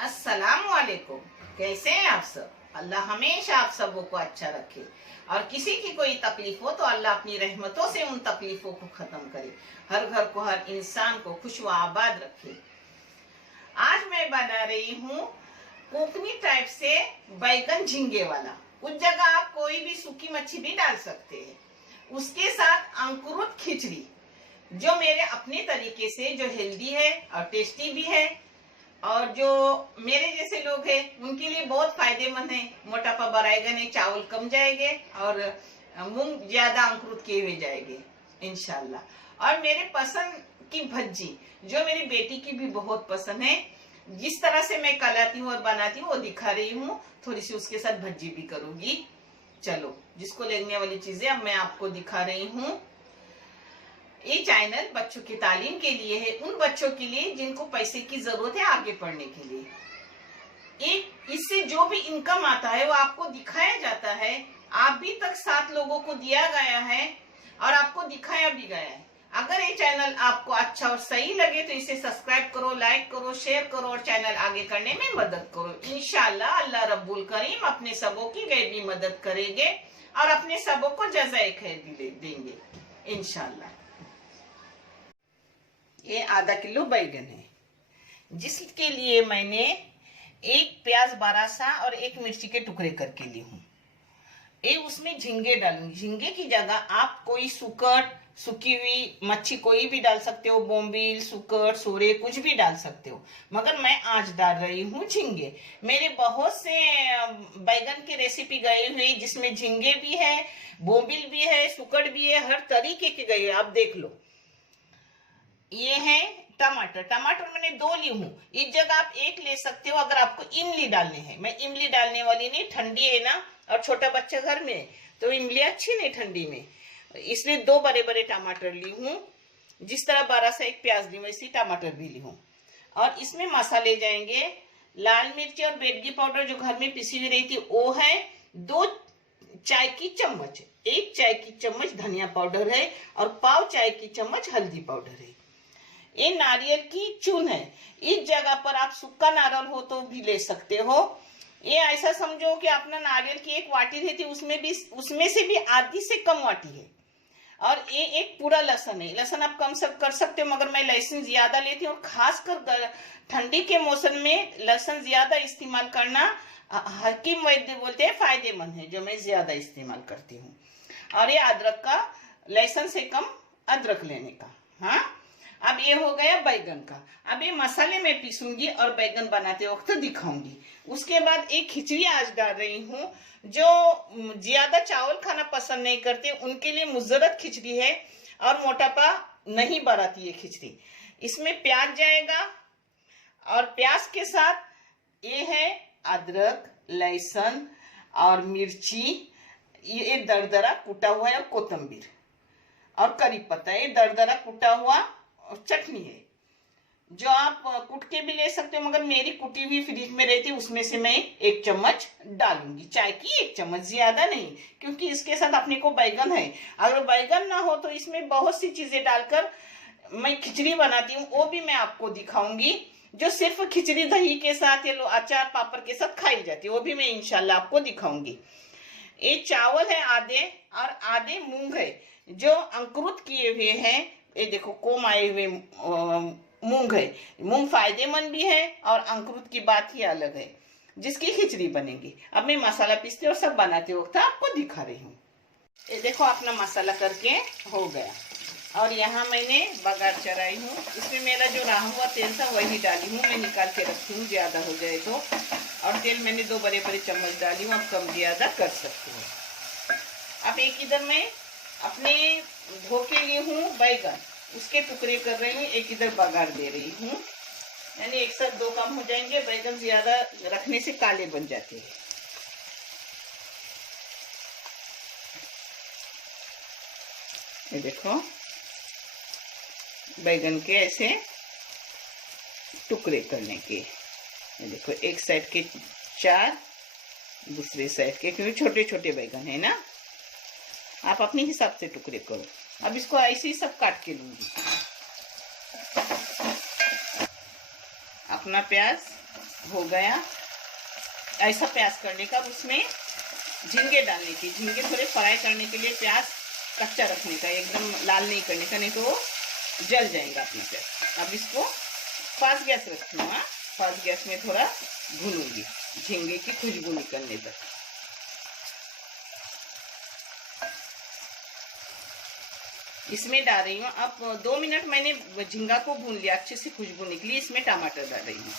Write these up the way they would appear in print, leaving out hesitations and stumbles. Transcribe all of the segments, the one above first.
अस्सलाम वालेकुम। कैसे हैं आप सब? अल्लाह हमेशा आप सबों को अच्छा रखे और किसी की कोई तकलीफ हो तो अल्लाह अपनी रहमतों से उन तकलीफों को खत्म करे, हर घर को, हर इंसान को खुश व आबाद रखे। आज मैं बना रही हूँ कोकनी टाइप से बैगन झींगे वाला। उस जगह आप कोई भी सूखी मच्छी भी डाल सकते हैं। उसके साथ अंकुरित खिचड़ी, जो मेरे अपने तरीके से जो हेल्दी है और टेस्टी भी है और जो मेरे जैसे लोग हैं उनके लिए बहुत फायदेमंद है। मोटापा बढ़ाएगा नहीं, चावल कम जाएंगे और मूंग ज्यादा अंकुरित किए हुए जाएंगे इंशाल्लाह। और मेरे पसंद की भज्जी, जो मेरी बेटी की भी बहुत पसंद है, जिस तरह से मैं कलाती हूँ और बनाती हूँ वो दिखा रही हूँ। थोड़ी सी उसके साथ भज्जी भी करूंगी। चलो, जिसको लगने वाली चीजें अब मैं आपको दिखा रही हूँ। ये चैनल बच्चों की तालीम के लिए है, उन बच्चों के लिए जिनको पैसे की जरूरत है आगे पढ़ने के लिए। इससे जो भी इनकम आता है वो आपको दिखाया जाता है। आप भी तक 7 लोगों को दिया गया है और आपको दिखाया भी गया है। अगर ये चैनल आपको अच्छा और सही लगे तो इसे सब्सक्राइब करो, लाइक करो, शेयर करो और चैनल आगे करने में मदद करो। इंशाल्लाह अल्लाह रब्बुल करीम अपने सबों की गैबी मदद करेंगे और अपने सबों को जज़ाए खैर देंगे इंशाल्लाह। ये आधा किलो बैगन है, जिसके लिए मैंने एक प्याज बारा सा और एक मिर्ची के टुकड़े करके ली हूँ। ये उसमें झींगे डालूंगी। झींगे की जगह आप कोई सुकट, सूखी हुई मच्छी कोई भी डाल सकते हो, बोम्बिल, सुकट, सोरे कुछ भी डाल सकते हो, मगर मैं आज डाल रही हूँ झींगे। मेरे बहुत से बैगन की रेसिपी गई हुई जिसमें झींगे भी है, बोम्बिल भी है, सुकट भी है, हर तरीके के गए, आप देख लो। ये है टमाटर। टमाटर मैंने 2 ली हूँ, इस जगह आप 1 ले सकते हो अगर आपको इमली डालने हैं। मैं इमली डालने वाली नहीं, ठंडी है ना और छोटा बच्चा घर में तो इमली अच्छी नहीं ठंडी में, इसलिए 2 बड़े बड़े टमाटर ली हूँ। जिस तरह 12 से 1 प्याज ली वैसे टमाटर भी ली हूँ। और इसमें मसाले जाएंगे, लाल मिर्ची और बेडगी पाउडर जो घर में पिसी हुई रही थी वो है 2 चाय की चम्मच, 1 चाय की चम्मच धनिया पाउडर है और पाव चाय की चम्मच हल्दी पाउडर है। ये नारियल की चून है। इस जगह पर आप सूखा नारियल हो तो भी ले सकते हो। ये ऐसा समझो कि अपना नारियल की 1 वाटी रहती, उसमें से भी आधी से कम वाटी है। और ये एक पूरा लहसुन है। लहसुन आप कम सब कर सकते हो, मगर मैं लहसुन ज्यादा लेती हूँ। खासकर ठंडी के मौसम में लहसुन ज्यादा इस्तेमाल करना हकीम वैद्य बोलते हैं फायदेमंद है, जो मैं ज्यादा इस्तेमाल करती हूँ। और ये अदरक का, लहसुन से कम अदरक लेने का। हाँ, अब ये हो गया बैगन का। अब ये मसाले में पीसूंगी और बैगन बनाते वक्त दिखाऊंगी। उसके बाद एक खिचड़ी आज डाल रही हूँ। जो ज्यादा चावल खाना पसंद नहीं करते उनके लिए मुजरत खिचड़ी है और मोटापा नहीं बढ़ाती है खिचड़ी। इसमें प्याज जाएगा और प्याज के साथ ये है अदरक, लहसुन और मिर्ची, ये दरदरा कुटा हुआ है, और कोतंबीर और करी पत्ता, ये दरदरा कुटा हुआ चटनी है, जो आप कुट के भी ले सकते हो, मगर मेरी कुटी हुई फ्रिज में रहती है, उसमें से मैं 1 चम्मच डालूंगी, चाय की 1 चम्मच, ज्यादा नहीं, क्योंकि इसके साथ अपने को बैगन है। अगर बैगन ना हो तो इसमें बहुत सी चीजें डालकर मैं खिचड़ी बनाती हूँ, वो भी मैं आपको दिखाऊंगी, जो सिर्फ खिचड़ी दही के साथ या अचार पापड़ के साथ खाई जाती है, वो भी मैं इंशाल्लाह आपको दिखाऊंगी। ये चावल है आधे और आधे मूंग है जो अंकुरित किए हुए हैं। ये देखो कोम आए हुए मूंग है। मूंग फायदेमंद भी है और अंकुरित की बात ही अलग है, जिसकी खिचड़ी बनेगी। अब मैं मसाला पीसते और सब बनाते वक्त आपको दिखा रही हूँ। ये देखो अपना मसाला करके हो गया और यहाँ मैंने बघार चढ़ाई हूँ। इसमें मेरा जो रहा हुआ तेल था वही डाली हूँ, मैं निकाल के रखती हूँ ज्यादा हो जाए तो। और तेल मैंने 2 बड़े बड़े चम्मच डाली हूँ, आप कम ज्यादा कर सकते हो। अब एक इधर मैं अपने धो के लिए हूँ बैगन, उसके टुकड़े कर रही हूँ, एक इधर बघार दे रही हूँ, यानी एक साथ 2 काम हो जाएंगे। बैगन ज्यादा रखने से काले बन जाते हैं। ये देखो बैगन के ऐसे टुकड़े करने के। ये देखो एक साइड के 4, दूसरे साइड के, क्योंकि छोटे छोटे बैगन है ना, आप अपने हिसाब से टुकड़े करो। अब इसको ऐसे ही सब काट के लूंगी। अपना प्याज हो गया। ऐसा प्याज करने का, उसमें झींगे डालने की, झींगे थोड़े फ्राई करने के लिए प्याज कच्चा रखने का, एकदम लाल नहीं करने का, नहीं तो वो जल जाएगा अपने प्याज। अब इसको फास्ट गैस रखूँगा, फास्ट गैस में थोड़ा भूनूंगी झींगे की खुशबू निकलने तक। इसमें डाल रही हूँ, अब 2 मिनट मैंने झींगा को भून लिया, अच्छे से खुशबू निकली। इसमें टमाटर डाल रही हूँ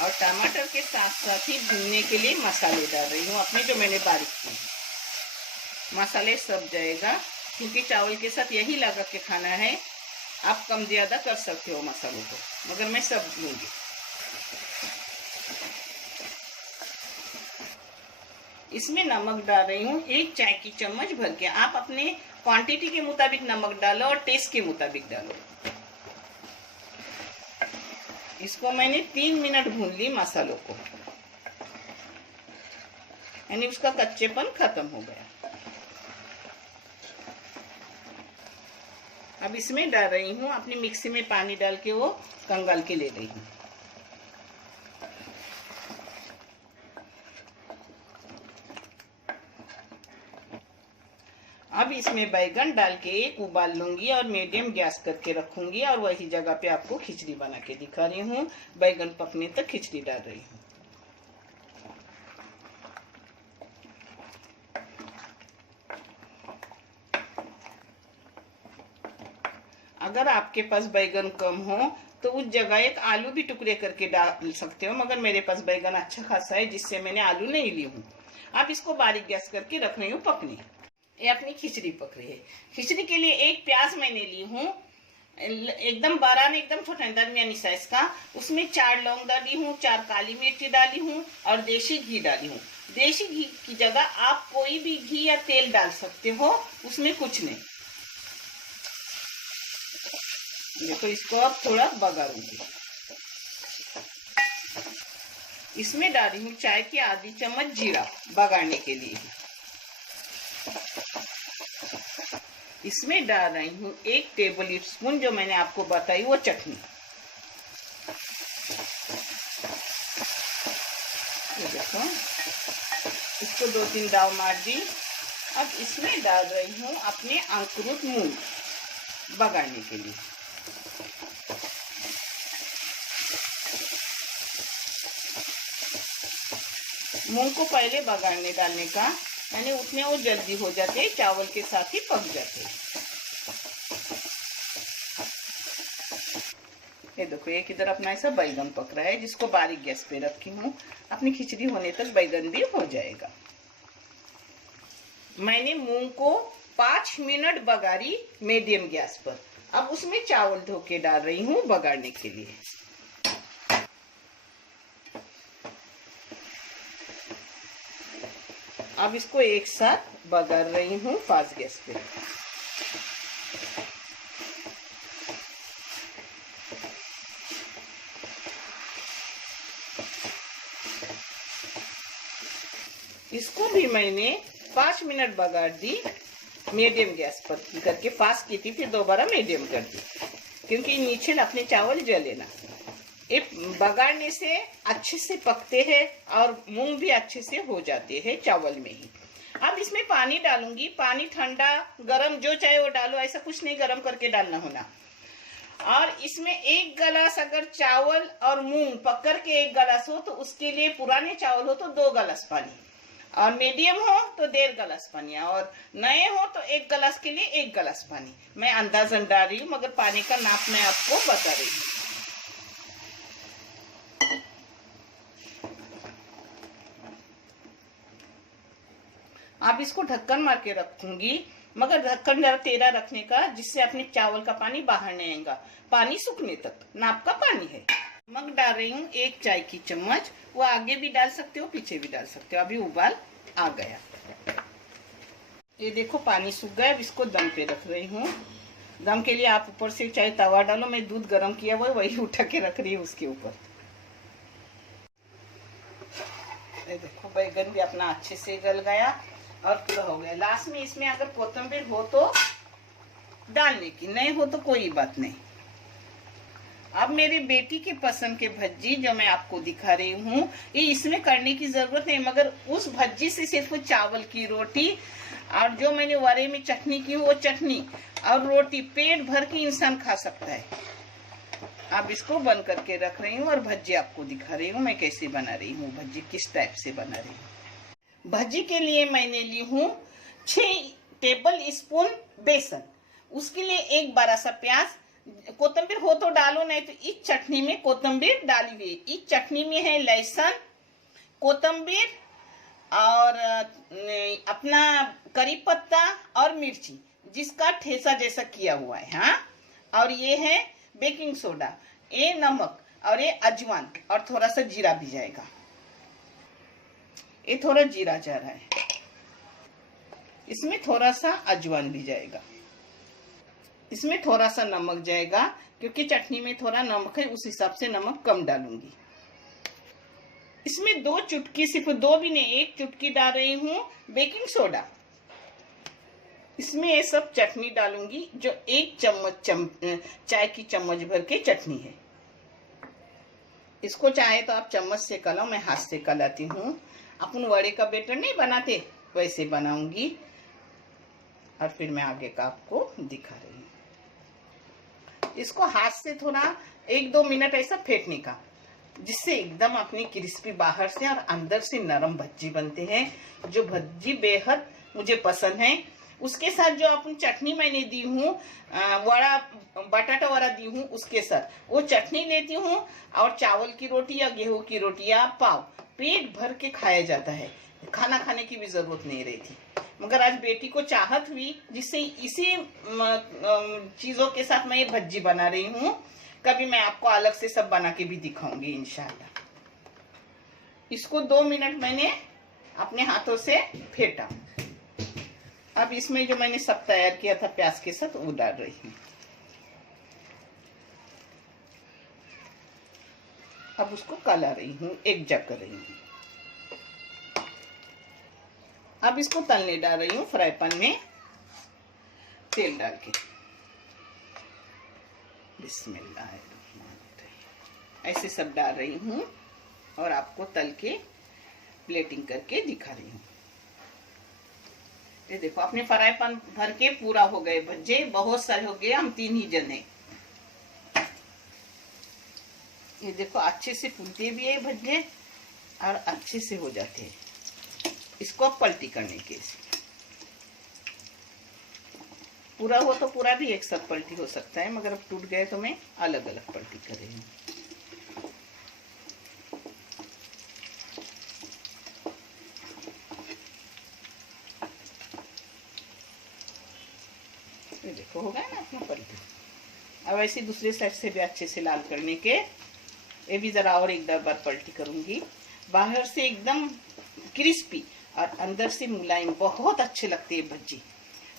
और टमाटर के साथ साथ ही भूनने के लिए मसाले डाल रही हूँ अपने, जो मैंने बारीक किए। मसाले सब जाएगा, क्योंकि चावल के साथ यही लगा के खाना है। आप कम ज़्यादा कर सकते हो मसालों को, मगर मैं सब लूँगी। इसमें नमक डाल रही हूँ 1 चाय की चम्मच भर के। आप अपने क्वांटिटी के मुताबिक नमक डालो और टेस्ट के मुताबिक डालो। इसको मैंने 3 मिनट भून ली मसालों को, यानी उसका कच्चेपन खत्म हो गया। अब इसमें डाल रही हूँ, अपनी मिक्सी में पानी डाल के वो कंगाल के ले रही हूँ। अब इसमें बैगन डाल के एक उबाल लूंगी और मीडियम गैस करके रखूंगी, और वही जगह पे आपको खिचड़ी बना के दिखा रही हूँ। बैगन पकने तक खिचड़ी डाल रही हूँ। अगर आपके पास बैगन कम हो तो उस जगह एक आलू भी टुकड़े करके डाल सकते हो, मगर मेरे पास बैगन अच्छा खासा है जिससे मैंने आलू नहीं ली हूँ। अब इसको बारीक गैस करके रख रही हूँ पकने। ये अपनी खिचड़ी पक रही है। खिचड़ी के लिए 1 प्याज मैंने ली हूँ, एकदम बड़ा नहीं, एकदम छोटा, दरमियानी साइज का। उसमें 4 लौंग डाली हूँ, 4 काली मिर्ची डाली हूँ और देसी घी डाली हूँ। देसी घी की जगह आप कोई भी घी या तेल डाल सकते हो, उसमें कुछ नहीं। देखो, इसको अब थोड़ा बघारूंगी। इसमें डाल रही हूँ चाय की आधी चम्मच जीरा बघारने के लिए। इसमें डाल रही हूँ 1 टेबल स्पून, जो मैंने आपको बताई वो चटनी। ये देखो, इसको 2-3 दाव मार दी। अब इसमें डाल रही हूँ अपने अंकुरित मूंग बघारने के लिए। मूंग को पहले बघारने डालने का, यानी उतने वो जल्दी हो जाते हैं, चावल के साथ ही पक जाते हैं। ये देखो, एक इधर अपना ऐसा बैगन पक रहा है, जिसको बारीक गैस पे रखी हूँ। अपनी खिचड़ी होने तक बैगन भी हो जाएगा। मैंने मूंग को 5 मिनट बघारी मीडियम गैस पर। अब उसमें चावल धो के डाल रही हूँ बघारने के लिए। अब इसको एक साथ बघार रही हूँ फास्ट गैस पे। इसको भी मैंने 5 मिनट बघार दी मीडियम गैस पर करके। फास्ट की थी, फिर दोबारा मीडियम कर दी, क्योंकि नीचे अपने चावल जले ना। ये बघारने से अच्छे से पकते हैं और मूंग भी अच्छे से हो जाते हैं चावल में ही। अब इसमें पानी डालूंगी। पानी ठंडा गरम जो चाहे वो डालो, ऐसा कुछ नहीं गरम करके डालना होना। और इसमें 1 गिलास अगर चावल और मूंग पककर के 1 गिलास हो तो उसके लिए, पुराने चावल हो तो 2 गिलास पानी, और मीडियम हो तो 1.5 गिलास पानी, और नए हो तो 1 गिलास के लिए 1 गिलास पानी। मैं अंदाजन डाल रही हूँ, मगर पानी का नाप मैं आपको बता रही हूँ। आप इसको ढक्कन मार के रखूंगी, मगर ढक्कन जरा टेढ़ा रखने का, जिससे अपने चावल का पानी बाहर नहीं आएगा। पानी सूखने तक नाप का पानी है। नमक डाल रही हूँ 1 चाय की चम्मच। वो आगे भी डाल सकते हो, पीछे भी डाल सकते हो। अभी उबाल आ गया। ये देखो, पानी सूख गया। अब इसको दम पे रख रही हूँ। दम के लिए आप ऊपर से चाहे तवा डालो, मैं दूध गर्म किया हुआ वही उठा के रख रही हूँ उसके ऊपर। ये देखो, बैगन भी अपना अच्छे से गल गया और पूरा हो गया। लास्ट में इसमें अगर कोथिंबीर हो तो डालने की, नहीं हो तो कोई बात नहीं। अब मेरी बेटी की पसंद के भज्जी जो मैं आपको दिखा रही हूँ, ये इसमें करने की जरूरत नहीं, मगर उस भज्जी से सिर्फ चावल की रोटी और जो मैंने वरे में चटनी की वो चटनी और रोटी पेट भर के इंसान खा सकता है। अब इसको बंद करके रख रही हूँ और भज्जी आपको दिखा रही हूँ मैं कैसे बना रही हूँ, भज्जी किस टाइप से बना रही हूँ। भज्जी के लिए मैंने ली हूँ 6 टेबल स्पून बेसन, उसके लिए एक बड़ा सा प्याज, कोतंबीर हो तो डालो, नहीं तो इस चटनी में कोतंबीर डाली हुई। इस चटनी में है लहसुन, कोतंबीर और अपना करी पत्ता और मिर्ची जिसका ठेसा जैसा किया हुआ है। हाँ, और ये है बेकिंग सोडा, ये नमक और ये अजवाइन और थोड़ा सा जीरा भी जाएगा। ये थोड़ा जीरा जा रहा है, इसमें थोड़ा सा अजवाइन भी जाएगा, इसमें थोड़ा सा नमक जाएगा क्योंकि चटनी में थोड़ा नमक है, उस हिसाब से नमक कम डालूंगी। इसमें 2 चुटकी, सिर्फ 2 भी नहीं 1 चुटकी डाल रही हूँ बेकिंग सोडा। इसमें ये सब चटनी डालूंगी जो 1 चम्मच चाय की चम्मच भर के चटनी है। इसको चाहे तो आप चम्मच से कलो, मैं हाथ से कलाती हूँ। अपन वड़े का बैटर नहीं बनाते वैसे बनाऊंगी और फिर मैं आगे का आपको दिखा रही हूँ। इसको हाथ से थोड़ा 1-2 मिनट ऐसा फेंटने का, जिससे एकदम अपनी क्रिस्पी बाहर से और अंदर से नरम भज्जी बनते हैं, जो भज्जी बेहद मुझे पसंद है। उसके साथ जो अपन चटनी मैंने दी हूँ, वड़ा बटाटा वड़ा दी हूँ, उसके साथ वो चटनी लेती हूँ और चावल की रोटी या गेहूं की रोटी या पाव पेट भर के खाया जाता है। खाना खाने की भी जरूरत नहीं रहती। मगर आज बेटी को चाहत हुई, जिससे इसी चीजों के साथ मैं ये भज्जी बना रही हूँ। कभी मैं आपको अलग से सब बना के भी दिखाऊंगी इंशाल्लाह। इसको 2 मिनट मैंने अपने हाथों से फेंटा। अब इसमें जो मैंने सब तैयार किया था प्याज के साथ वो डाल रही हूँ। अब उसको कला रही हूँ, एक जग कर रही हूँ। अब इसको तलने डाल रही हूँ फ्राई पैन में तेल डाल के। बिस्मिल्लाह, ऐसे सब डाल रही हूँ और आपको तल के प्लेटिंग करके दिखा रही हूँ। ये देखो अपने फ्राई पैन भर के पूरा हो गए भज्जे, बहुत सारे हो गए, हम 3 ही जने। ये देखो अच्छे से फूलते भी है भज्जे और अच्छे से हो जाते हैं। इसको अब पलटी करने के, पूरा हो तो पूरा भी एक साथ पलटी हो सकता है, मगर अब टूट गए तो मैं अलग अलग पलटी कर रही हूँ। ये देखो हो गया ना अपना पलटी। अब ऐसे दूसरे साइड से भी अच्छे से लाल करने के, ये भी जरा और एक बार पलटी करूंगी। बाहर से एकदम क्रिस्पी और अंदर से मुलायम, बहुत अच्छे लगते हैं भज्जी।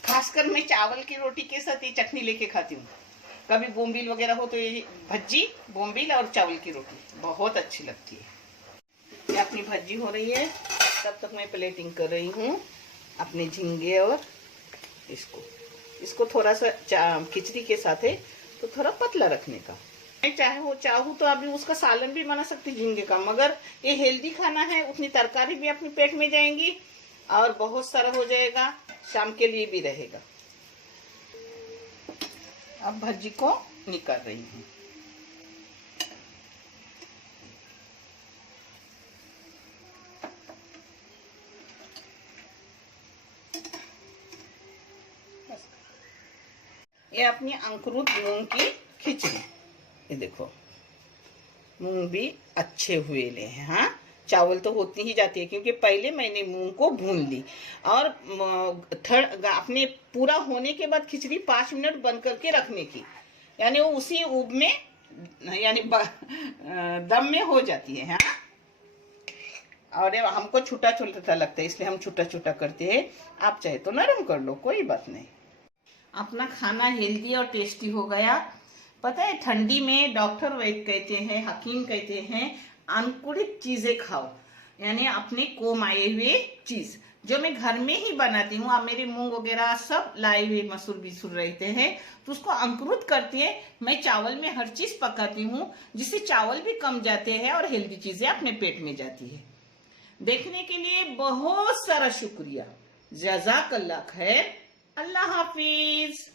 खासकर मैं चावल की रोटी के साथ ये चटनी लेके खाती हूँ। कभी बोम्बिल वगैरह हो तो ये भज्जी, बोम्बिल और चावल की रोटी बहुत अच्छी लगती है। ये अपनी भज्जी हो रही है, तब तक मैं प्लेटिंग कर रही हूँ अपने झींगे। और इसको थोड़ा सा खिचड़ी के साथ है तो थोड़ा पतला रखने का। मैं चाहूँ तो अभी उसका सालन भी बना सकती झींगे का, मगर ये हेल्दी खाना है, उतनी तरकारी भी अपने पेट में जाएंगी और बहुत सारा हो जाएगा, शाम के लिए भी रहेगा। अब भज्जी को निकाल रही हूँ। ये अपनी अंकुरित मूंग की खिचड़ी, ये देखो मूंग भी अच्छे हुए ले हैं। हाँ, चावल तो होती ही जाती है क्योंकि पहले मैंने मूंग को भून ली और अपने पूरा होने के बाद खिचड़ी 5 मिनट बंद करके रखने की, यानी वो उसी ऊब में यानी दम में हो जाती है। हाँ, और हमको छोटा छोटा लगता है इसलिए हम छोटा छोटा करते हैं। आप चाहे तो नरम कर लो, कोई बात नहीं। अपना खाना हेल्दी और टेस्टी हो गया। पता है ठंडी में डॉक्टर वैद्य कहते हैं, हकीम कहते हैं अंकुरित चीजें खाओ, यानी अपने कोम आए हुए चीज। जो मैं घर में ही बनाती हूँ। अब मेरे मूंग वगैरह सब लाए हुए मसूर बिसूर रहते हैं, तो उसको अंकुरित करती है। मैं चावल में हर चीज पकाती हूँ, जिससे चावल भी कम जाते हैं और हेल्दी चीजें अपने पेट में जाती है। देखने के लिए बहुत सारा शुक्रिया। जज़ाकल्लाह खैर। अल्लाह हाफिज।